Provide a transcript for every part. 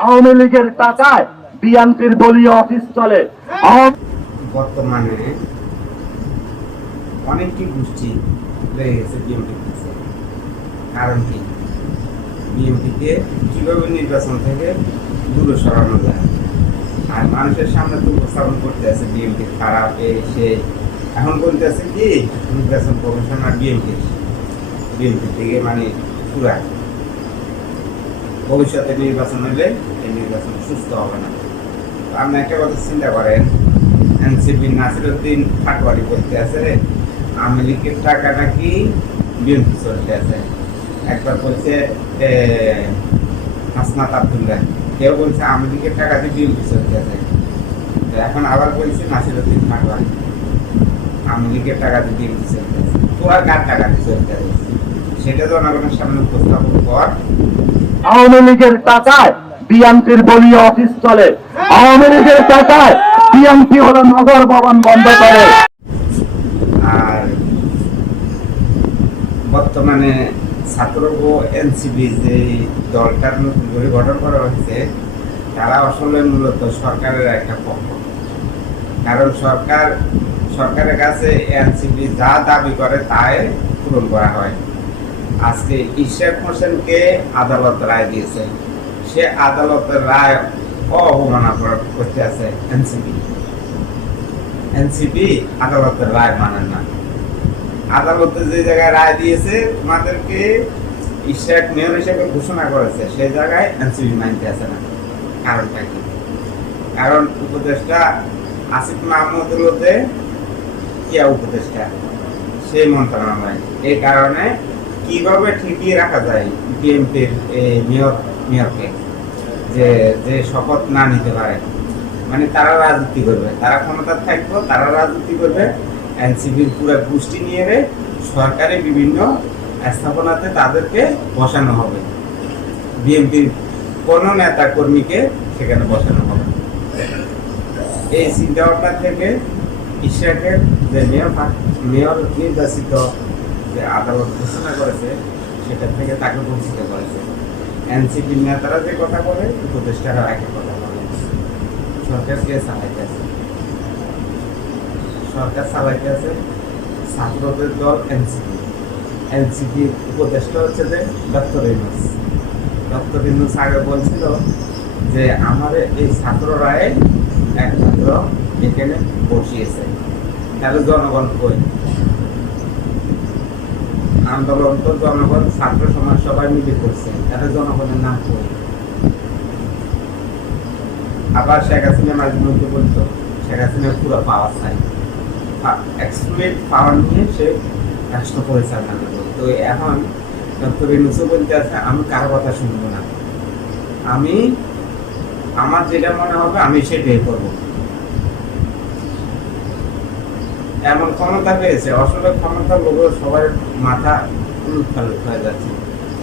আওয়ামী লীগের টাকায় বিএনপির দলীয় অফিস চলে। বর্তমানে অনেকটি গোষ্ঠী রয়ে গেছে বিএমপি কারণ কি? বিএমপিকে কীভাবে নির্বাচন থেকে দূরে সরানো যায়? আর মানুষের সামনে তো উপস্থাপন করতে আছে বিএমপি খারাপ, এ, সে। এখন বলতে আছে কি? নির্বাচন কমিশনার বিএমপি বিএমপি থেকে মানে পুরা ভবিষ্যতে নির্বাচন হলে এই নির্বাচন সুস্থ হবে না। আপনি একটা কথা চিন্তা করেন, এনসিপি নাসিরুদ্দিন ফাটওয়ারি করতে আছে রে, আওয়ামী লীগের টাকা নাকি বিএনপি চলতে আছে। একবার বলছে হাসনাত আবদুল্লাহ। কেউ বলছে আওয়ামী লীগের টাকা দিয়ে বিএনপি চলতে আছে। এখন আবার বলছে নাসিরুদ্দিন ফাটওয়ারি আওয়ামী লীগের টাকা দিয়ে বিএনপি চলতে আছে। আর কার টাকা দিয়ে চলতে আছে? সেটা জনগণের সামনে উপস্থাপন কর। আওয়ামী লীগের টাকায় বিএনপির দলীয় অফিস চলে। আওয়ামী লীগের টাকায় বিএনপি হলো নগর ভবন বন্ধ করে। বর্তমানে ছাত্র ও এনসিবি যে দলটার নতুন করে গঠন করা হয়েছে, তারা আসলে মূলত সরকারের একটা পক্ষ। কারণ সরকার, সরকারের কাছে এনসিবি যা দাবি করে তাই পূরণ করা হয়। আজকে ইশাক হোসেনকে আদালত রায় দিয়েছে। সে আদালতের রায় অবমাননা করা- করতে আছে এনসিপি। এনসিপি আদালতের রায় মানেন না। আদালতে যে জায়গায় রায় দিয়েছে, তোমাদেরকে ইশাক মেয়র হিসেবে ঘোষণা করেছে সেই জায়গায় এনসিপি মানতে আছে না। কারণটা কি? কারণ উপদেষ্টা আসিফ মাহমুদুল হতে কিয়া উপদেষ্টা? সেই মন্ত্রণালয়। এই কারণে কীভাবে ঠিকই রাখা যায় বিএনপির মেয়র মেয়রকে? যে যে শপথ না নিতে পারে। মানে তারা রাজনীতি করবে। তারা ক্ষমতা থাকবে, তারা রাজনীতি করবে। এনসিপির পুরো গোষ্ঠী নিয়ে সরকারি বিভিন্ন স্থাপনাতে তাদেরকে বসানো হবে। বিএনপির কোন নেতা কর্মীকে সেখানে বসানো হবে। এই চিন্তা ভাবনা থেকে ইশরাকের যে মেয়র মেয়র নির্বাচিত যে আদালত ঘোষণা করেছে সেটা থেকে তাকে বঞ্চিত করেছে। এনসিপির নেতারা যে কথা বলে, উপদেষ্টারা একই কথা বলে। সরকার কে চালাইতে আছে? সরকার চালাইতে আছে ছাত্রদের দল এনসিপি। এনসিপি উপদেষ্টা হচ্ছে যে ডক্টর ইউনুস। ডক্টর ইউনুস আগে বলছিল যে আমার এই ছাত্ররাই একমাত্র এখানে বসিয়েছে। তাহলে জনগণ কই? আন্দোলন তো জনগণ, ছাত্র সমাজ সবাই মিলে করছে তাহলে জনগণের নাম কই আবার শেখ হাসিনা মাঝে মধ্যে শেখ হাসিনা পুরো পাওয়ার চাই। এক্সক্লুসিভ পাওয়ার নিয়ে সে রাষ্ট্র পরিচালনা তো এখন ডক্টর ইনুসও বলতে আছে, আমি কারও কথা শুনব না। আমি, আমার যেটা মনে হবে, আমি সেটাই করব। এমন ক্ষমতা পেয়েছে আসলে ক্ষমতা লোকের সবার মাথা উলুট ফালুট হয়ে যাচ্ছে।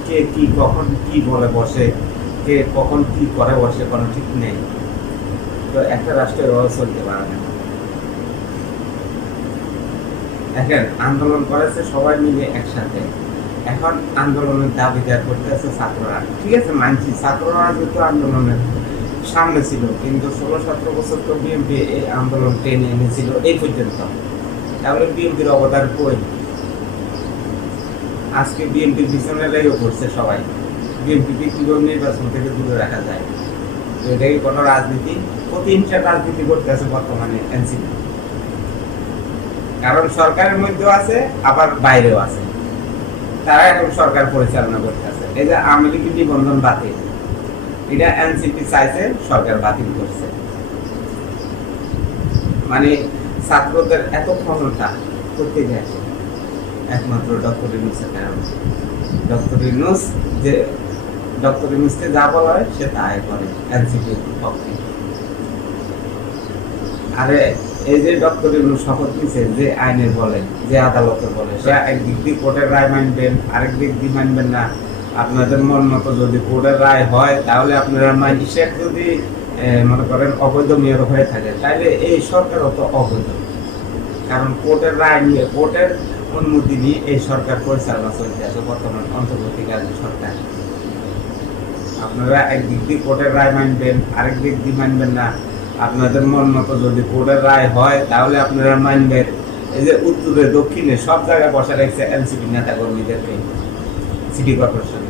কে কি কখন কি বলে বসে, কে কখন কি করে বসে কোনো ঠিক নেই। তো একটা রাষ্ট্রের রহ চলতে পারে না। দেখেন, আন্দোলন করেছে সবাই মিলে একসাথে। এখন আন্দোলনের দাবি দেওয়া করতে আছে ছাত্ররা। ঠিক আছে, মানছি, ছাত্ররা যেহেতু আন্দোলনের সামনে ছিল, কিন্তু ষোলো সতেরো বছর তো বিএনপি এই আন্দোলন টেনে এনেছিল এই পর্যন্ত। তাহলে বিএনপির অবদান কই? আজকে বিএনপির পিছনে লেগে পড়ছে সবাই। বিএনপিকে কীভাবে নির্বাচন থেকে দূরে রাখা যায়? তো এটা কি কোনো রাজনীতি রাজনীতি করতে আছে বর্তমানে এনসিপি। কারণ সরকারের মধ্যেও আছে, আবার বাইরেও আছে। তারা এখন সরকার পরিচালনা করতেছে। এই যে আওয়ামী লীগের নিবন্ধন বাতিল, এটা এনসিপি চাইছে, সরকার বাতিল করছে। মানে ছাত্রদের এত ক্ষমতা করতে গেছে একমাত্র ডক্টর ইউনুসের কারণে। ডক্টর ইউনুস যে, ডক্টর ইউনুসকে যা বলা হয় সে তাই করে এনসিপির পক্ষে। আরে, এই যে ডক্টর ইউনুস শপথ নিছে, যে আইনের বলে, যে আদালতের বলে, সে একদিক দিয়ে কোর্টের রায় মানবেন, আরেক দিক দিয়ে মানবেন না। আপনাদের মন মতো যদি কোর্টের রায় হয়, তাহলে আপনারা শেখ যদি মনে করেন অবৈধ মেয়র হয়ে থাকে। তাহলে এই সরকারও তো অবৈধ। কারণ কোর্টের রায় নিয়ে, কোর্টের অনুমতি নিয়ে এই সরকার পরিচালনা চলতে আছে বর্তমান অন্তর্বর্তীকালীন সরকার। আপনারা একদিক দিয়ে কোর্টের রায় মানবেন, আরেক দিক দিয়ে মানবেন না। আপনাদের মন মতো যদি কোর্টের রায় হয়, তাহলে আপনারা মানবেন। এই যে উত্তরে দক্ষিণে সব জায়গায় বসা রাখছে এনসিপি নেতা কর্মীদেরকে সিটি কর্পোরেশন।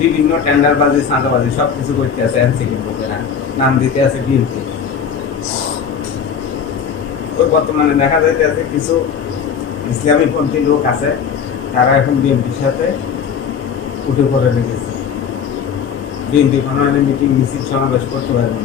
বিভিন্ন টেন্ডারবাজি সাঁতাবাজি সব কিছু করতে আছে এনসিপির লোকেরা। নাম দিতে আছে বিএনপি। ওই বর্তমানে দেখা যাইতে আছে কিছু ইসলামী পন্থী লোক আছে, তারা এখন বিএনপির সাথে উঠে পড়ে লেগেছে। বিএনপি কোনো মিটিং মিছিল, সমাবেশ করতে পারবে